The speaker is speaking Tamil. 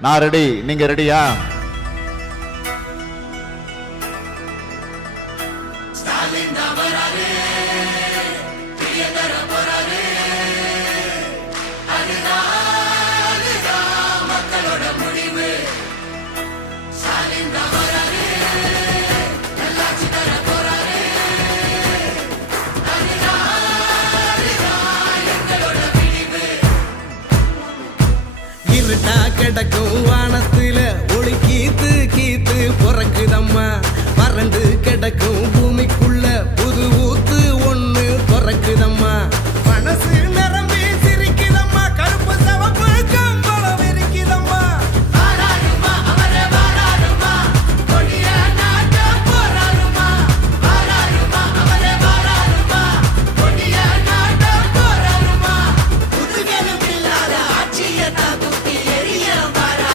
நான் ரெடி, நீங்க ரெடியா? இருட்டா கிடக்கும் வானத்துல ஒளி கீத்து கீத்து பிறக்குதம்மா. வறண்டு கிடக்கும் பூமி